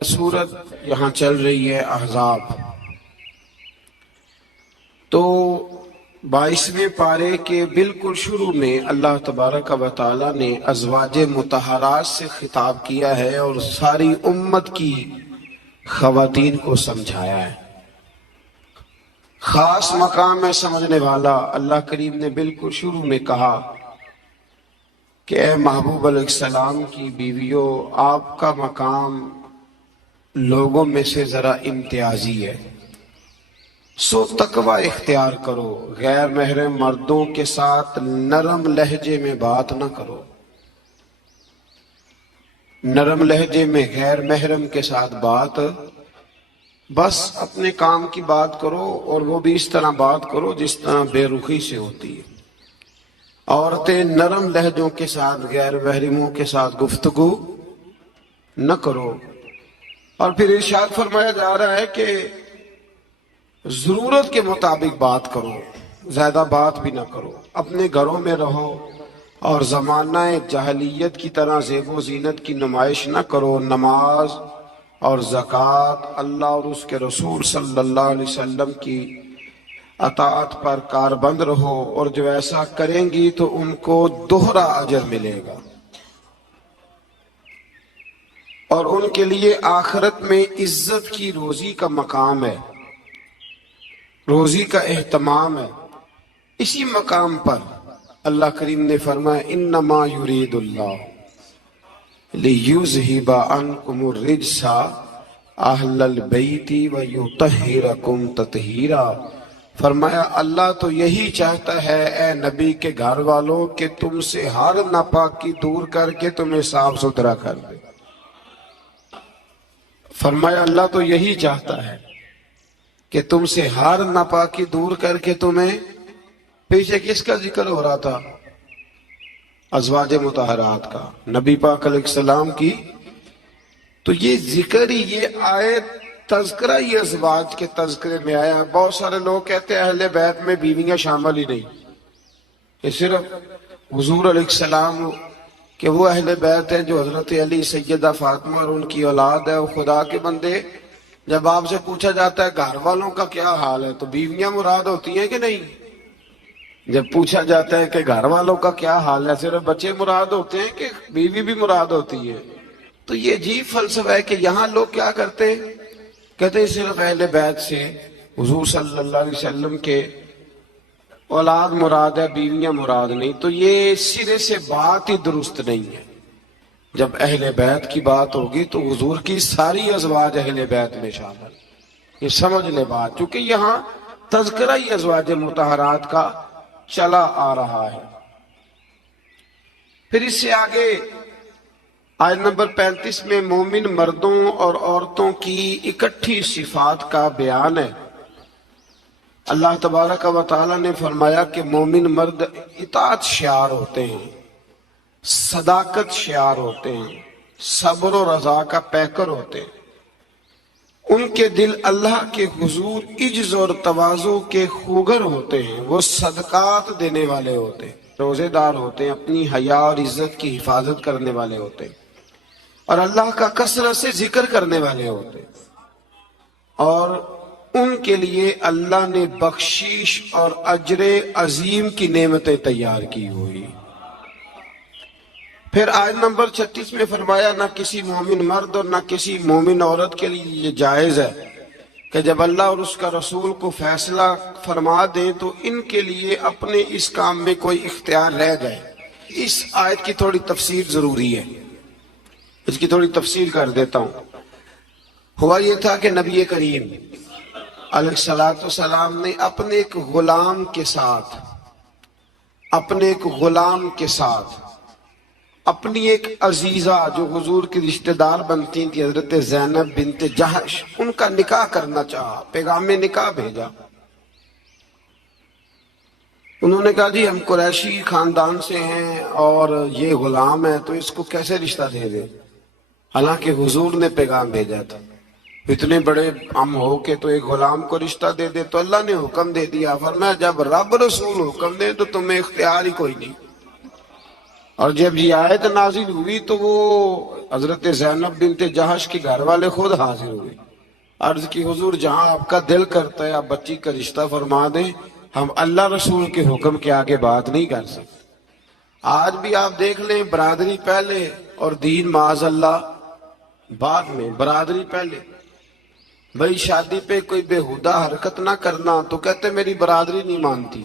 سورت یہاں چل رہی ہے احزاب، تو 22ویں پارے کے بالکل شروع میں اللہ تبارک و تعالی نے ازواج مطہرات سے خطاب کیا ہے اور ساری امت کی خواتین کو سمجھایا ہے۔ خاص مقام ہے سمجھنے والا۔ اللہ کریم نے بالکل شروع میں کہا کہ اے محبوب علیہ السلام کی بیویوں، آپ کا مقام لوگوں میں سے ذرا امتیازی ہے، سو تقوی اختیار کرو، غیر محرم مردوں کے ساتھ نرم لہجے میں بات نہ کرو، نرم لہجے میں غیر محرم کے ساتھ بات، بس اپنے کام کی بات کرو، اور وہ بھی اس طرح بات کرو جس طرح بے رخی سے ہوتی ہے۔ عورتیں نرم لہجوں کے ساتھ غیر محرموں کے ساتھ گفتگو نہ کرو۔ اور پھر ارشاد فرمایا جا رہا ہے کہ ضرورت کے مطابق بات کرو، زیادہ بات بھی نہ کرو، اپنے گھروں میں رہو اور زمانہ جاہلیت کی طرح زیب و زینت کی نمائش نہ کرو، نماز اور زکوٰۃ، اللہ اور اس کے رسول صلی اللہ علیہ وسلم کی اطاعت پر کاربند رہو، اور جو ایسا کریں گی تو ان کو دوہرا اجر ملے گا، اور ان کے لیے آخرت میں عزت کی روزی کا مقام ہے، روزی کا اہتمام ہے۔ اسی مقام پر اللہ کریم نے فرمایا انما یرید اللہ لیذہب عنکم الرجس اہل البیت ویطہرکم تطہیرا۔ فرمایا اللہ تو یہی چاہتا ہے اے نبی کے گھر والوں کہ تم سے ہر ناپاکی دور کر کے تمہیں صاف ستھرا کر دے۔ فرمایا اللہ تو یہی چاہتا ہے کہ تم سے ہر ناپاکی دور کر کے تمہیں، پیچھے کس کا ذکر ہو رہا تھا؟ ازواج مطہرات کا، نبی پاک علیہ السلام کی۔ تو یہ ذکر ہی، یہ آیت تذکرہ ہی ازواج کے تذکرے میں آیا۔ بہت سارے لوگ کہتے ہیں اہل بیت میں بیویاں شامل ہی نہیں، یہ صرف حضور علیہ السلام کہ وہ اہل بیت ہیں جو حضرت علی، سیدہ فاطمہ اور ان کی اولاد ہے۔ اور خدا کے بندے، جب آپ سے پوچھا جاتا ہے گھر والوں کا کیا حال ہے تو بیویاں مراد ہوتی ہیں کہ نہیں؟ جب پوچھا جاتا ہے کہ گھر والوں کا کیا حال ہے، صرف بچے مراد ہوتے ہیں کہ بیوی بھی مراد ہوتی ہے؟ تو یہ عجیب فلسفہ ہے کہ یہاں لوگ کیا کرتے ہیں، کہتے ہیں صرف اہل بیت سے حضور صلی اللہ علیہ وسلم کے اولاد مراد ہے، بیویاں مراد نہیں۔ تو یہ سرے سے بات ہی درست نہیں ہے۔ جب اہل بیت کی بات ہوگی تو حضور کی ساری ازواج اہل بیت میں شامل، یہ سمجھ لے بات، کیونکہ یہاں تذکرہ ہی ازواج مطہرات کا چلا آ رہا ہے۔ پھر اس سے آگے آیت نمبر 35 میں مومن مردوں اور عورتوں کی اکٹھی صفات کا بیان ہے۔ اللہ تبارک و تعالی نے فرمایا کہ مومن مرد اطاعت شعار ہوتے ہیں، صداقت شعار ہوتے ہیں، صبر و رضا کا پیکر ہوتے ہیں، ان کے دل اللہ کے حضور عجز اور تواضع کے خوگر ہوتے ہیں، وہ صدقات دینے والے ہوتے ہیں، روزے دار ہوتے ہیں، اپنی حیا اور عزت کی حفاظت کرنے والے ہوتے ہیں، اور اللہ کا کثرت سے ذکر کرنے والے ہوتے ہیں، اور ان کے لیے اللہ نے بخشش اور اجر عظیم کی نعمتیں تیار کی ہوئی۔ پھر آیت نمبر 36 میں فرمایا نہ کسی مومن مرد اور نہ کسی مومن عورت کے لیے یہ جائز ہے کہ جب اللہ اور اس کا رسول کو فیصلہ فرما دیں تو ان کے لیے اپنے اس کام میں کوئی اختیار رہ جائے۔ اس آیت کی تھوڑی تفسیر ضروری ہے، اس کی تھوڑی تفسیر کر دیتا ہوں۔ ہوا یہ تھا کہ نبی کریم علیہ السلام نے اپنے ایک غلام کے ساتھ اپنی ایک عزیزہ جو حضور کی رشتہ دار بنتی تھی، حضرت زینب بنت جہش، ان کا نکاح کرنا چاہا، پیغام نکاح بھیجا۔ انہوں نے کہا جی ہم قریشی خاندان سے ہیں اور یہ غلام ہے تو اس کو کیسے رشتہ دے دیں، حالانکہ حضور نے پیغام بھیجا تھا، اتنے بڑے ہم ہو کے تو ایک غلام کو رشتہ دے دے۔ تو اللہ نے حکم دے دیا، فرمایا جب رب رسول حکم دے تو تمہیں اختیار ہی کوئی نہیں۔ اور جب یہ آیت نازل ہوئی تو وہ حضرت زینب بنت جہش کے گھر والے خود حاضر ہوئے، عرض کی حضور جہاں آپ کا دل کرتا ہے آپ بچی کا رشتہ فرما دیں، ہم اللہ رسول کے حکم کے آگے بات نہیں کر سکتے۔ آج بھی آپ دیکھ لیں، برادری پہلے اور دین معاذ اللہ بعد میں۔ برادری پہلے، بھائی شادی پہ کوئی بےہودہ حرکت نہ کرنا تو کہتے میری برادری نہیں مانتی۔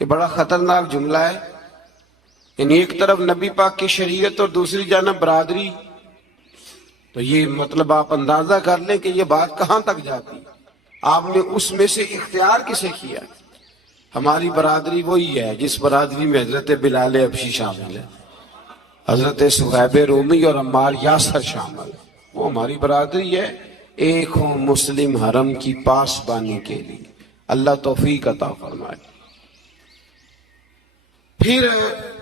یہ بڑا خطرناک جملہ ہے، یعنی ایک طرف نبی پاک کی شریعت اور دوسری جانب برادری، تو یہ مطلب آپ اندازہ کر لیں کہ یہ بات کہاں تک جاتی۔ آپ نے اس میں سے اختیار کسے کیا؟ ہماری برادری وہی ہے جس برادری میں حضرت بلال حبشی شامل ہے، حضرت صہیب رومی اور عمار یاسر شامل ہے، وہ ہماری برادری ہے، ایک ہوں مسلم حرم کی پاسبانی کے لیے۔ اللہ توفیق عطا فرمائے۔ پھر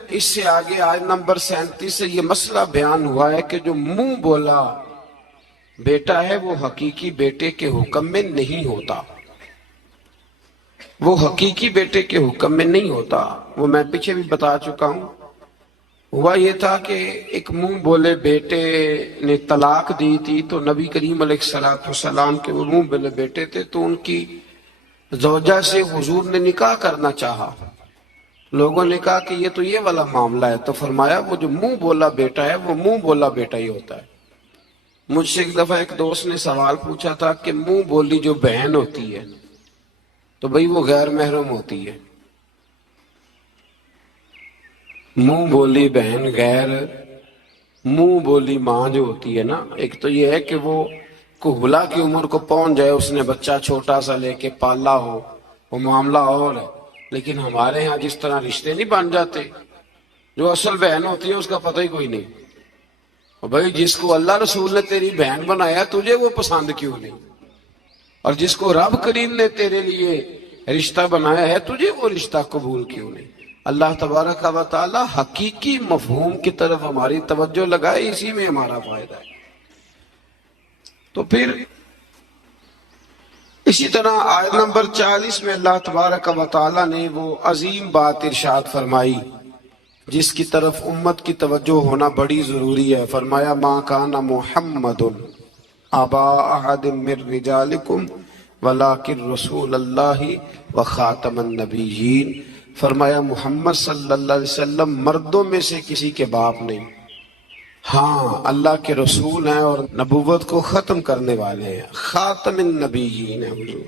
اس سے آگے آیت نمبر 37 سے یہ مسئلہ بیان ہوا ہے کہ جو منہ بولا بیٹا ہے وہ حقیقی بیٹے کے حکم میں نہیں ہوتا، وہ حقیقی بیٹے کے حکم میں نہیں ہوتا۔ وہ میں پیچھے بھی بتا چکا ہوں، ہوا یہ تھا کہ ایک منہ بولے بیٹے نے طلاق دی تھی، تو نبی کریم علیہ السلام کے وہ منہ بولے بیٹے تھے، تو ان کی زوجہ سے حضور نے نکاح کرنا چاہا۔ لوگوں نے کہا کہ یہ تو یہ والا معاملہ ہے، تو فرمایا وہ جو منہ بولا بیٹا ہے وہ منہ بولا بیٹا ہی ہوتا ہے۔ مجھ سے ایک دفعہ ایک دوست نے سوال پوچھا تھا کہ منہ بولی جو بہن ہوتی ہے تو بھئی وہ غیر محرم ہوتی ہے، منہ بولی بہن غیر، منہ بولی ماں جو ہوتی ہے نا، ایک تو یہ ہے کہ وہ قبلہ کی عمر کو پہنچ جائے، اس نے بچہ چھوٹا سا لے کے پالا ہو، وہ معاملہ اور ہے، لیکن ہمارے ہاں جس طرح رشتے نہیں بن جاتے، جو اصل بہن ہوتی ہے اس کا پتہ ہی کوئی نہیں۔ بھائی جس کو اللہ رسول نے تیری بہن بنایا تجھے وہ پسند کیوں نہیں، اور جس کو رب کریم نے تیرے لیے رشتہ بنایا ہے تجھے وہ رشتہ قبول کیوں نہیں۔ اللہ تبارک و تعالی حقیقی مفہوم کی طرف ہماری توجہ لگائے، اسی میں ہمارا فائدہ ہے۔ تو پھر اسی طرح آیت نمبر 40 میں اللہ تبارک و تعالی نے وہ عظیم بات ارشاد فرمائی جس کی طرف امت کی توجہ ہونا بڑی ضروری ہے۔ فرمایا ما کان محمد ابا احد من رجالکم ولکن رسول اللہ وخاتم النبیین۔ فرمایا محمد صلی اللہ علیہ وسلم مردوں میں سے کسی کے باپ نہیں، ہاں اللہ کے رسول ہیں اور نبوت کو ختم کرنے والے ہیں، خاتم النبیین ہیں حضور۔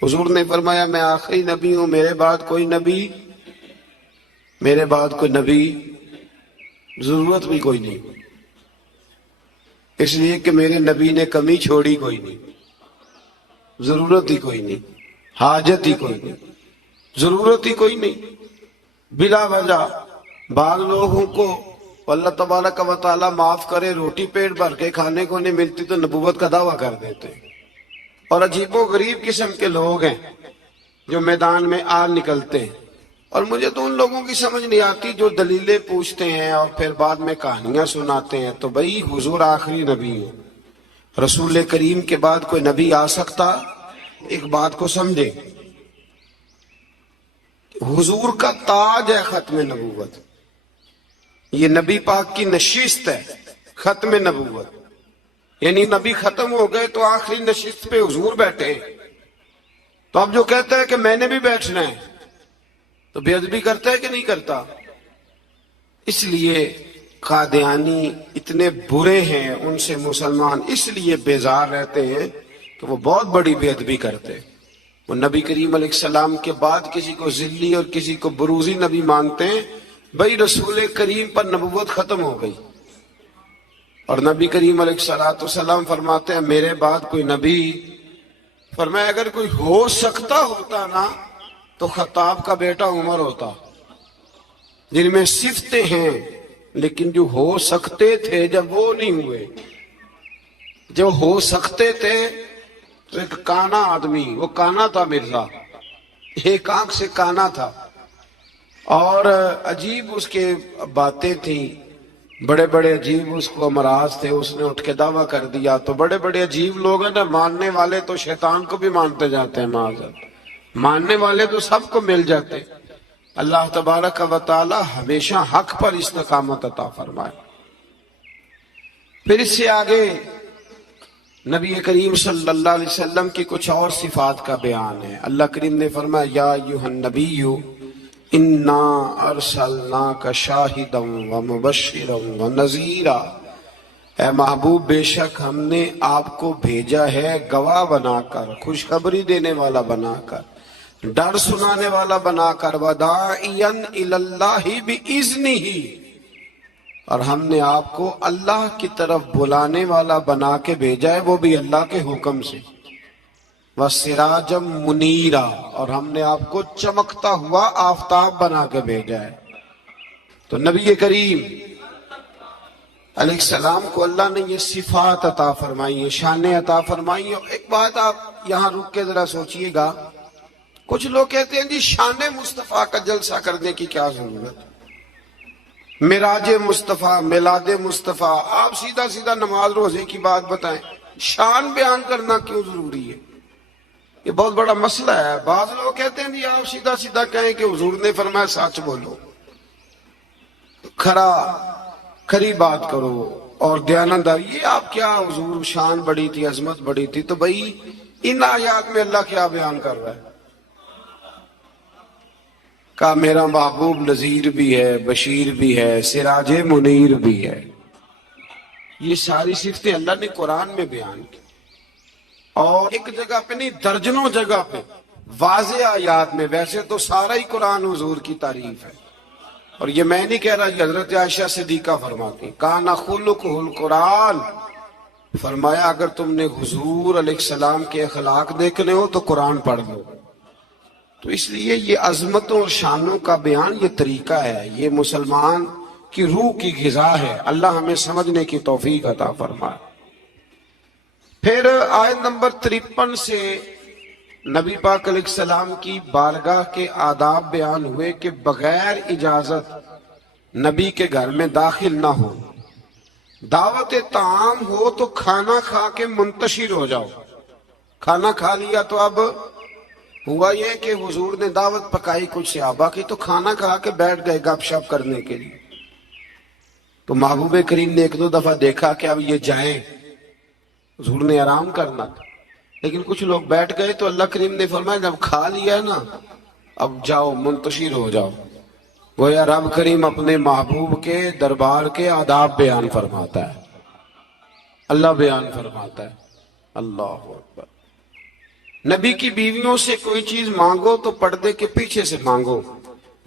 حضور نے فرمایا میں آخری نبی ہوں، میرے بعد کوئی نبی ضرورت بھی کوئی نہیں، اس لیے کہ میرے نبی نے کمی چھوڑی کوئی نہیں، ضرورت ہی کوئی نہیں، حاجت ہی کوئی نہیں، ضرورت ہی کوئی نہیں۔ بلا وجہ بعض لوگوں کو اللہ تبارک و تعالیٰ معاف کرے، روٹی پیٹ بھر کے کھانے کو نہیں ملتی تو نبوت کا دعویٰ کر دیتے، اور عجیب و غریب قسم کے لوگ ہیں جو میدان میں آ نکلتے ہیں، اور مجھے تو ان لوگوں کی سمجھ نہیں آتی جو دلیلیں پوچھتے ہیں اور پھر بعد میں کہانیاں سناتے ہیں۔ تو بھئی حضور آخری نبی ہے، رسول کریم کے بعد کوئی نبی آ سکتا؟ ایک بات کو سمجھیں، حضور کا تاج ہے ختم نبوت، یہ نبی پاک کی نشست ہے ختم نبوت، یعنی نبی ختم ہو گئے تو آخری نشست پہ حضور بیٹھے۔ تو اب جو کہتا ہے کہ میں نے بھی بیٹھنا ہے تو بے ادبی کرتا ہے کہ نہیں کرتا؟ اس لیے قادیانی اتنے برے ہیں، ان سے مسلمان اس لیے بیزار رہتے ہیں کہ وہ بہت بڑی بے ادبی کرتے ہیں۔ وہ نبی کریم علیہ السلام کے بعد کسی کو ذلی اور کسی کو بروزی نبی مانتے ہیں۔ بھئی رسول کریم پر نبوت ختم ہو گئی، اور نبی کریم علیہ السلام فرماتے ہیں میرے بعد کوئی نبی، فرمایا اگر کوئی ہو سکتا ہوتا نا تو خطاب کا بیٹا عمر ہوتا، جن میں صفتیں ہیں لیکن جو ہو سکتے تھے جب وہ نہیں ہوئے، جو ہو سکتے تھے تو ایک کانا آدمی، وہ کانا تھا مرزا، ایک آنکھ سے کانا تھا، اور عجیب اس کے باتیں تھیں، بڑے بڑے عجیب اس کو امراض تھے، اس نے اٹھ کے دعویٰ کر دیا۔ تو بڑے بڑے عجیب لوگ ہیں نا، ماننے والے تو شیطان کو بھی مانتے جاتے ہیں، معاذ، ماننے والے تو سب کو مل جاتے۔ اللہ تبارک و تعالی ہمیشہ حق پر استقامت عطا فرمائے۔ پھر اس سے آگے نبی کریم صلی اللہ علیہ وسلم کی کچھ اور صفات کا بیان ہے۔ اللہ کریم نے فرمایا یا ایھا النبی انا ارسلناک شاہدا ومبشرا ونذیرا، اے محبوب بے شک ہم نے آپ کو بھیجا ہے گواہ بنا کر، خوشخبری دینے والا بنا کر، ڈر سنانے والا بنا کر، وداعیا الی اللہ باذنہ، اور ہم نے آپ کو اللہ کی طرف بلانے والا بنا کے بھیجا ہے، وہ بھی اللہ کے حکم سے، وَسِرَاجًا مُنِيرًا، اور ہم نے آپ کو چمکتا ہوا آفتاب بنا کے بھیجا ہے۔ تو نبی کریم علیہ السلام کو اللہ نے یہ صفات عطا فرمائی ہیں، شانیں عطا فرمائی ہیں۔ اور ایک بات آپ یہاں رک کے ذرا سوچئے گا، کچھ لوگ کہتے ہیں جی شان مصطفیٰ کا جلسہ کرنے کی کیا ضرورت، معراج مصطفیٰ، میلاد مصطفیٰ، آپ سیدھا سیدھا نماز روزے کی بات بتائیں، شان بیان کرنا کیوں ضروری ہے؟ یہ بہت بڑا مسئلہ ہے۔ بعض لوگ کہتے ہیں جی آپ سیدھا سیدھا کہیں کہ حضور نے فرمایا سچ بولو، کھری بات کرو اور دیانتداری، یہ آپ کیا حضور شان بڑی تھی، عظمت بڑی تھی، تو بھئی ان آیات میں اللہ کیا بیان کر رہا ہے؟ کہا میرا محبوب نذیر بھی ہے، بشیر بھی ہے، سراج منیر بھی ہے۔ یہ ساری صفتیں اللہ نے قرآن میں بیان کی، اور ایک جگہ پہ نہیں درجنوں جگہ پہ واضح آیات میں۔ ویسے تو سارا ہی قرآن حضور کی تعریف ہے، اور یہ میں نہیں کہہ رہا، یہ حضرت عائشہ صدیقہ فرماتی کان خلقہ القرآن، فرمایا اگر تم نے حضور علیہ السلام کے اخلاق دیکھنے ہو تو قرآن پڑھ لو۔ تو اس لیے یہ عظمتوں اور شانوں کا بیان یہ طریقہ ہے، یہ مسلمان کی روح کی غذا ہے۔ اللہ ہمیں سمجھنے کی توفیق عطا فرمائے۔ پھر آیت نمبر 53 سے نبی پاک علیہ السلام کی بارگاہ کے آداب بیان ہوئے کہ بغیر اجازت نبی کے گھر میں داخل نہ ہو، دعوت طعام ہو تو کھانا کھا کے منتشر ہو جاؤ۔ کھانا کھا لیا تو اب ہوا یہ کہ حضور نے دعوت پکائی کچھ صحابہ کی، تو کھانا کھا کے بیٹھ گئے گپ شپ کرنے کے لیے۔ تو محبوب کریم نے ایک دو دفعہ دیکھا کہ اب یہ جائیں، حضور نے آرام کرنا تھا، لیکن کچھ لوگ بیٹھ گئے تو اللہ کریم نے فرمایا جب کھا لیا ہے نا اب جاؤ منتشر ہو جاؤ۔ گویا رب کریم اپنے محبوب کے دربار کے آداب بیان فرماتا ہے، اللہ بیان فرماتا ہے۔ اللہ اکبر۔ نبی کی بیویوں سے کوئی چیز مانگو تو پردے کے پیچھے سے مانگو۔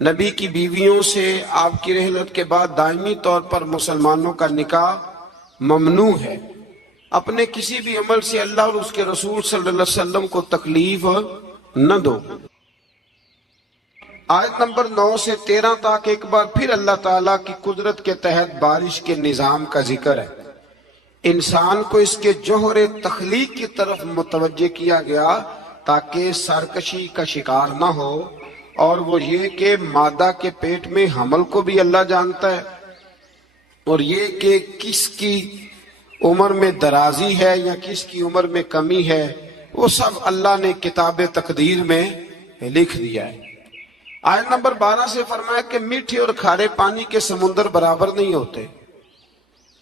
نبی کی بیویوں سے آپ کی رحلت کے بعد دائمی طور پر مسلمانوں کا نکاح ممنوع ہے۔ اپنے کسی بھی عمل سے اللہ اور اس کے رسول صلی اللہ علیہ وسلم کو تکلیف نہ دو۔ آیت نمبر 9 سے 13 تک ایک بار پھر اللہ تعالیٰ کی قدرت کے تحت بارش کے نظام کا ذکر ہے۔ انسان کو اس کے جوہر تخلیق کی طرف متوجہ کیا گیا تاکہ سرکشی کا شکار نہ ہو، اور وہ یہ کہ مادہ کے پیٹ میں حمل کو بھی اللہ جانتا ہے، اور یہ کہ کس کی عمر میں درازی ہے یا کس کی عمر میں کمی ہے وہ سب اللہ نے کتاب تقدیر میں لکھ دیا ہے۔ آیت نمبر 12 سے فرمایا کہ میٹھے اور کھارے پانی کے سمندر برابر نہیں ہوتے،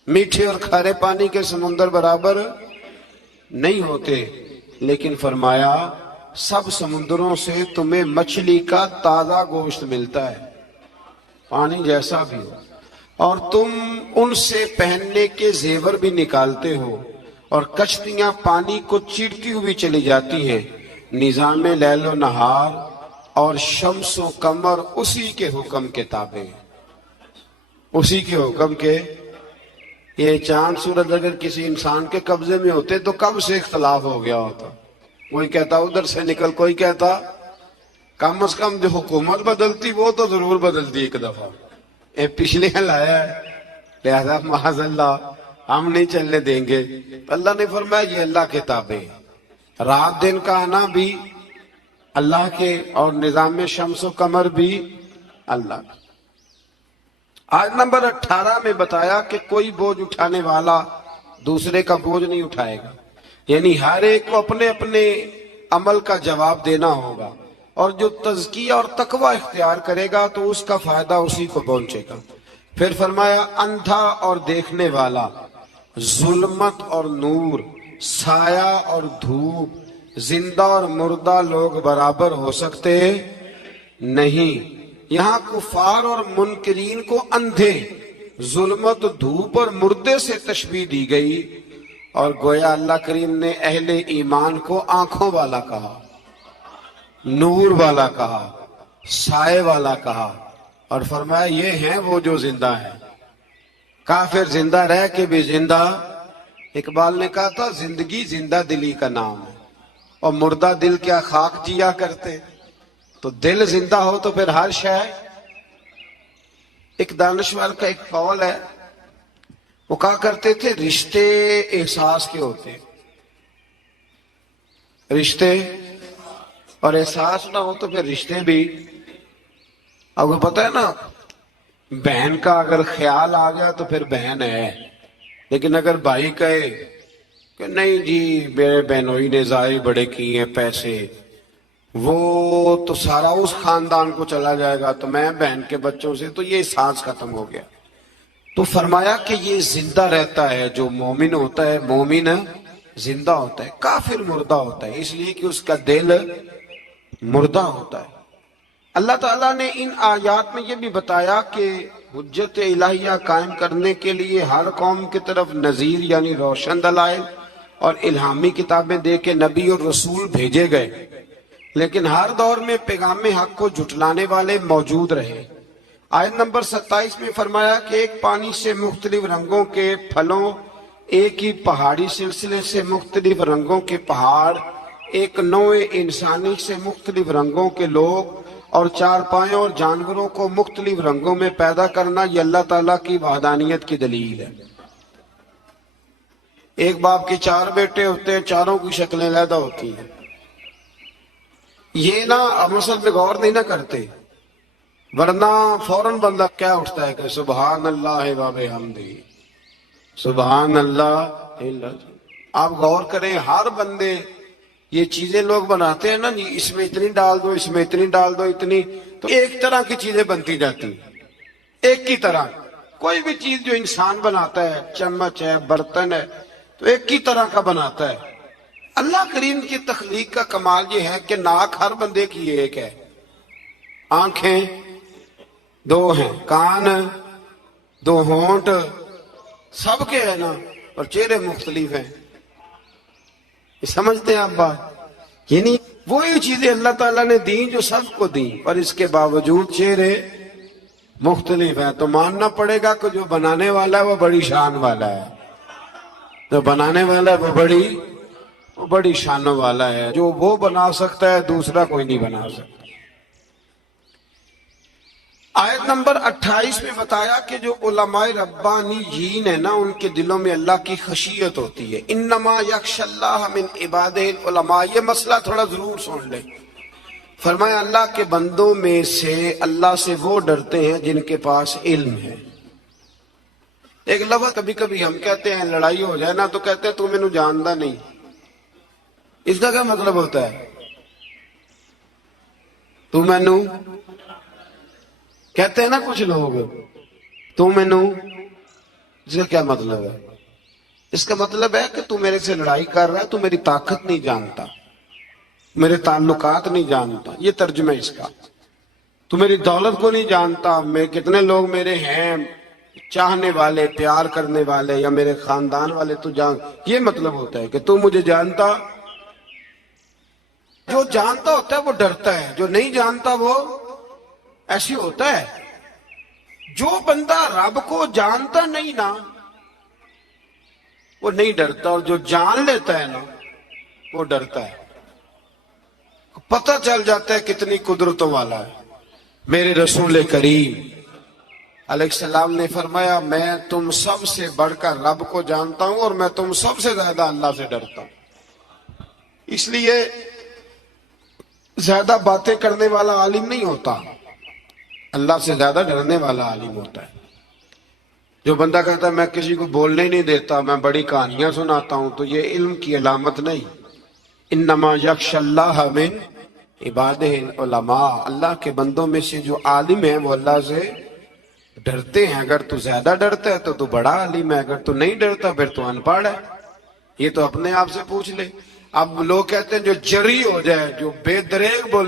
میٹھے اور کھارے پانی کے سمندر برابر نہیں ہوتے، لیکن فرمایا سب سمندروں سے تمہیں مچھلی کا تازہ گوشت ملتا ہے، پانی جیسا بھی ہو، اور تم ان سے پہننے کے زیور بھی نکالتے ہو، اور کشتیاں پانی کو چیرتی ہوئی چلی جاتی ہیں۔ نظام لیل و نہار اور شمس و قمر اسی کے حکم کے تابع ہیں، اسی کے حکم کے۔ یہ چاند سورج اگر کسی انسان کے قبضے میں ہوتے تو کب سے اختلاف ہو گیا ہوتا، کوئی کہتا ادھر سے نکل، کوئی کہتا کم از کم جو حکومت بدلتی وہ تو ضرور بدلتی ایک دفعہ، پچھلے لایا ہے لہذا معاذ اللہ ہم نہیں چلنے دیں گے۔ اللہ نے فرمایا یہ اللہ کے تابع ہے، رات دن کا آنا بھی اللہ کے، اور نظام شمس و قمر بھی اللہ کا۔ آیت نمبر 18 میں بتایا کہ کوئی بوجھ اٹھانے والا دوسرے کا بوجھ نہیں اٹھائے گا، یعنی ہر ایک کو اپنے اپنے عمل کا جواب دینا ہوگا، اور جو تزکیہ اور تقوی اختیار کرے گا تو اس کا فائدہ اسی کو پہنچے گا۔ پھر فرمایا اندھا اور دیکھنے والا، ظلمت اور نور، سایہ اور دھوپ، زندہ اور مردہ لوگ برابر ہو سکتے نہیں۔ یہاں کفار اور منکرین کو اندھے، ظلمت، دھوپ اور مردے سے تشبیہ دی گئی، اور گویا اللہ کریم نے اہل ایمان کو آنکھوں والا کہا، نور والا کہا، سائے والا کہا، اور فرمایا یہ ہیں وہ جو زندہ ہیں۔ کافر زندہ رہ کے بھی زندہ، اقبال نے کہا تھا زندگی زندہ دلی کا نام ہے، اور مردہ دل کیا خاک جیا کرتے، تو دل زندہ ہو تو پھر ہر شے۔ ایک دانشور کا ایک قول ہے، وہ کہا کرتے تھے رشتے احساس کے ہوتے ہیں، رشتے اور احساس نہ ہو تو پھر رشتے بھی۔ آپ کو پتہ ہے نا، بہن کا اگر خیال آ گیا تو پھر بہن ہے، لیکن اگر بھائی کہے کہ نہیں جی میرے بہنوئی نے ضائع بڑے کیے ہیں پیسے، وہ تو سارا اس خاندان کو چلا جائے گا تو میں بہن کے بچوں سے، تو یہ احساس ختم ہو گیا۔ تو فرمایا کہ یہ زندہ رہتا ہے، جو مومن ہوتا ہے، مومن زندہ ہوتا ہے، کافر مردہ ہوتا ہے، اس لیے کہ اس کا دل مردہ ہوتا ہے۔ اللہ تعالیٰ نے ان آیات میں یہ بھی بتایا کہ حجت الہیہ قائم کرنے کے لیے ہر قوم کی طرف نذیر یعنی روشن دلائل اور الہامی کتابیں دے کے نبی اور رسول بھیجے گئے، لیکن ہر دور میں پیغام حق کو جھٹلانے والے موجود رہے۔ آیت نمبر 27 میں فرمایا کہ ایک پانی سے مختلف رنگوں کے پھلوں، ایک ہی پہاڑی سلسلے سے مختلف رنگوں کے پہاڑ، ایک نوع انسانی سے مختلف رنگوں کے لوگ، اور چار پایوں اور جانوروں کو مختلف رنگوں میں پیدا کرنا، یہ اللہ تعالیٰ کی وحدانیت کی دلیل ہے۔ ایک باپ کے چار بیٹے ہوتے ہیں، چاروں کی شکلیں علیحدہ ہوتی ہیں۔ یہ نہ مسل پہ غور نہیں نہ کرتے، ورنہ فوراً بندہ کیا اٹھتا ہے کہ سبحان اللہ و بحمدہ، سبحان اللہ۔ آپ غور کریں، ہر بندے یہ چیزیں لوگ بناتے ہیں نا جی، اس میں اتنی ڈال دو، اس میں اتنی ڈال دو، اتنی، تو ایک طرح کی چیزیں بنتی جاتی ہیں، ایک کی طرح۔ کوئی بھی چیز جو انسان بناتا ہے، چمچ ہے، برتن ہے، تو ایک کی طرح کا بناتا ہے۔ اللہ کریم کی تخلیق کا کمال یہ ہے کہ ناک ہر بندے کی ایک ہے، آنکھیں دو ہیں، کان دو، ہونٹ سب کے ہیں نا، اور چہرے مختلف ہیں۔ یہ سمجھتے ہیں آپ بات؟ یعنی وہی چیزیں اللہ تعالیٰ نے دیں جو سب کو دیں، اور اس کے باوجود چہرے مختلف ہیں، تو ماننا پڑے گا کہ جو بنانے والا ہے وہ بڑی شان والا ہے، جو بنانے والا ہے وہ بڑی شانوں والا ہے۔ جو وہ بنا سکتا ہے دوسرا کوئی نہیں بنا سکتا۔ آیت نمبر 28 میں بتایا کہ جو علماء ربانیین ہیں نا، ان کے دلوں میں اللہ کی خشیت ہوتی ہے۔ انما یخشی اللہ من عبادہ العلماء، یہ مسئلہ تھوڑا ضرور سن لیں۔ فرمایا اللہ کے بندوں میں سے اللہ سے وہ ڈرتے ہیں جن کے پاس علم ہے۔ ایک لفظ کبھی کبھی ہم کہتے ہیں، لڑائی ہو جائے نا تو کہتے ہیں تو میں نے جانتا نہیں، اس کا کیا مطلب ہوتا ہے؟ تو میں نے کہتے ہیں نا کچھ لوگ، تو میں نے، اس کا کیا مطلب ہے؟ اس کا مطلب ہے کہ تو میرے سے لڑائی کر رہا ہے، تو میری طاقت نہیں جانتا، میرے تعلقات نہیں جانتا، یہ ترجمہ اس کا۔ تو میری دولت کو نہیں جانتا، میں کتنے لوگ میرے ہیں چاہنے والے، پیار کرنے والے، یا میرے خاندان والے، تو جان، یہ مطلب ہوتا ہے کہ تو مجھے جانتا۔ جو جانتا ہوتا ہے وہ ڈرتا ہے، جو نہیں جانتا وہ ایسی ہوتا ہے۔ جو بندہ رب کو جانتا نہیں نا وہ نہیں ڈرتا، اور جو جان لیتا ہے نا وہ ڈرتا ہے۔ پتہ چل جاتا ہے کتنی قدرتوں والا ہے۔ میرے رسول کریم علیہ السلام نے فرمایا میں تم سب سے بڑھ کر رب کو جانتا ہوں، اور میں تم سب سے زیادہ اللہ سے ڈرتا ہوں۔ اس لیے زیادہ باتیں کرنے والا عالم نہیں ہوتا، اللہ سے زیادہ ڈرنے والا عالم ہوتا ہے۔ جو بندہ کہتا ہے میں کسی کو بولنے نہیں دیتا، میں بڑی کہانیاں سناتا ہوں، تو یہ علم کی علامت نہیں۔ انما یخشی اللہ من عبادہ العلماء، اللہ کے بندوں میں سے جو عالم ہیں وہ اللہ سے ڈرتے ہیں. اگر تو زیادہ ڈرتا ہے تو بڑا عالم ہے, اگر تو نہیں ڈرتا پھر تو ان پڑھ ہے. یہ تو اپنے آپ سے پوچھ لے. اب لوگ کہتے ہیں جو جری ہو جائے, جو بے دریغ بولے